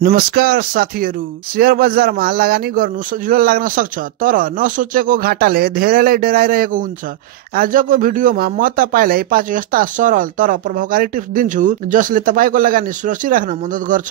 नमस्कार साथीहरु, शेयर बजारमा लगानी गर्नु सजिलो लाग्न सक्छ, तर नसोचेको घाटाले धेरैलाई डराइरहेको हुन्छ। आजको भिडियोमा म तपाईलाई 5 यस्ता सरल तर प्रभावकारी टिप्स दिन्छु जसले तपाईको लगानी सुरक्षित राख्न मद्दत गर्छ।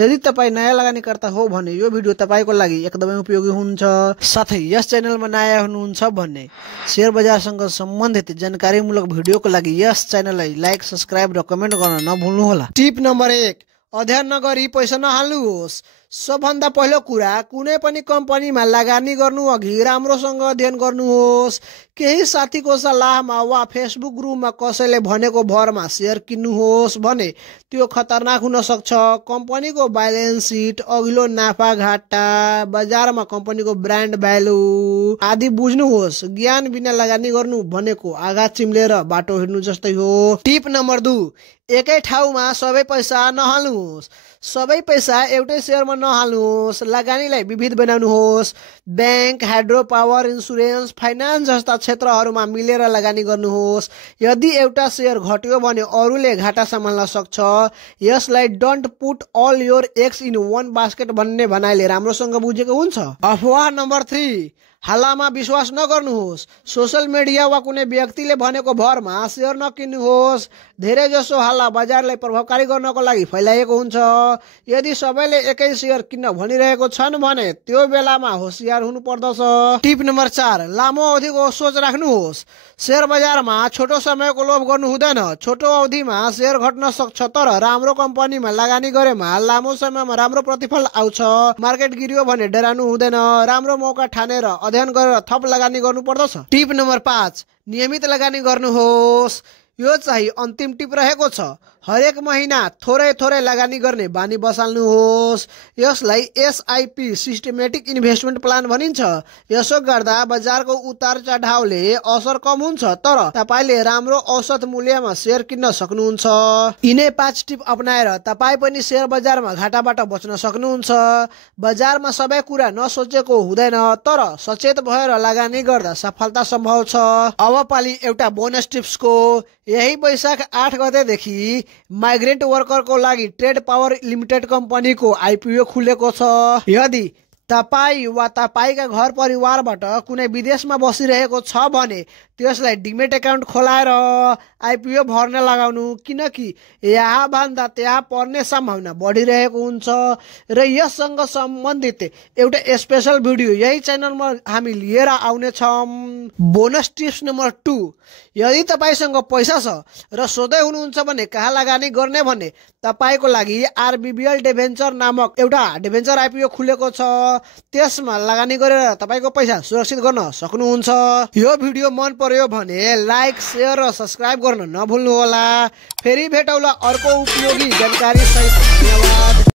यदि तपाई नयाँ लगानीकर्ता हो भने यो भिडियो तपाईको लागि एकदमै उपयोगी हुन्छ। साथै यस च्यानलमा नयाँ हुनुहुन्छ भने शेयर बजारसँग सम्बन्धित जानकारीमूलक भिडियोको लागि यस च्यानललाई लाइक, सब्स्क्राइब र कमेन्ट गर्न नभुल्नुहोला। टिप नम्बर 1, अध्ययन नगरी पैसा नहाल्नुहोस्। सबभन्दा पहिलो कुरा, कुनै पनि कम्पनीमा लगानी गर्नु अघि राम्रोसँग अध्ययन गर्नुहोस्। केही साथीको सल्लाहमा वा फेसबुक ग्रुपमा कसैले भनेको भरमा शेयर किन्नुहोस् भने त्यो खतरनाक हुन सक्छ। कम्पनीको ब्यालेन्स सिट, अघिल्लो नाफा घाटा, बजारमा कम्पनीको ब्रान्ड भ्यालु आदि बुझ्नुहोस्। ज्ञान बिना लगानी गर्नु भनेको आघात चिम्लेर बाटो हिँड्नु जस्तै हो। टिप नम्बर 2, एकै ठाउँमा सबै पैसा नहाल्नुहोस्। सबै पैसा एउटै शेयरमा नहाल्नुहोस्। लगानीलाई विविध बनाउनुहोस्। Bank, hydro power, insurance, finance जस्ता क्षेत्रहरूमा मिलेर लगानी गर्नुहोस्। यदि एउटा शेयर घट्यो भने अरूले घाटा सम्हाल्न सक्छ। यसलाई don't put all your eggs in one basket भन्ने भनाइले राम्रोसँग बुझेको हुन्छ। अफवाह नम्बर 3, हल्लामा विश्वास नगर्नुहोस्। सोशल मिडिया वा कुनै व्यक्तिले भनेको भरमा शेयर नकिन्नुहोस्। धेरै जसो हल्ला बजारलाई प्रभावकारी गर्नको लागि फैलाइएको हुन्छ। यदि सबैले एकै शेयर किन्न भनिरहेको छन् भने त्यो बेलामा होशियार हुनु पर्दछ। टिप नम्बर 4, लामो अवधिको सोच राख्नुहोस्। शेयर बजारमा छोटो समयको लोभ गर्नु हुँदैन। छोटो अवधिमा शेयर घट्न सक्छ, तर राम्रो कम्पनीमा लगानी गरेमा लामो समयमा राम्रो प्रतिफल आउँछ। मार्केट गिर्यो भने डराउनु हुँदैन। राम्रो मौका ठानेर अध्ययन गरेर थप लगानी गर्नु पर्दछ। टिप नम्बर 5, नियमित लगानी गर्नुहोस्। यो चाहिँ अन्तिम टिप रहेको छ। हरेक महिना थोरै थोरै लगानी गर्ने बानी बसाल्नुहोस्। यसलाई SIP सिस्टमेटिक इन्भेस्टमेन्ट प्लान भनिन्छ। यसो गर्दा बजारको उतार चढावले असर कम हुन्छ, तर तपाईले राम्रो औसत मूल्यमा शेयर किन्न सक्नुहुन्छ। यिनै 5 टिप अपनाएर तपाई पनि शेयर बजारमा घाटाबाट बच्न सक्नुहुन्छ। बजारमा सबै कुरा नसोचेको हुँदैन, तर सचेत भएर लगानी गर्दा सफलता सम्भव छ। अब पाली एउटा बोनस टिप्सको। यही वैशाख 8 गतेदेखि माइग्रेन्ट वर्करको लागि ट्रेड पावर लिमिटेड कम्पनीको IPO खुलेको छ। यदि तपाई वा तपाईका घर परिवारबाट कुनै विदेशमा बसिरहेको छ भने त्यसलाई डिमेट एकाउन्ट खोलाएर IPO भर्न लगाउनु, किनकि यहाँ भन्दा त्यहाँ पर्ने सम्भावना बढिरहेको हुन्छ। र यससँग सम्बन्धित एउटा स्पेशल भिडियो यही च्यानलमा हामी लिएर आउने छौं। बोनस टिप्स नम्बर 2, यदि तपाईसँग पैसा छ र सोध्दै हुनुहुन्छ भने कहाँ लगानी गर्ने भने तपाईको लागि RBBL डिभेन्चर नामक एउटा डिभेन्चर IPO खुलेको छ। त्यसमा लगानी गरेर तपाईको पैसा सुरक्षित गर्न सक्नुहुन्छ। यो भिडियो मन पर्यो भने लाइक, शेयर र सब्स्क्राइब गर्न नभुल्नुहोला। फेरि भेटौँला अर्को उपयोगी जानकारी सहित। धन्यवाद।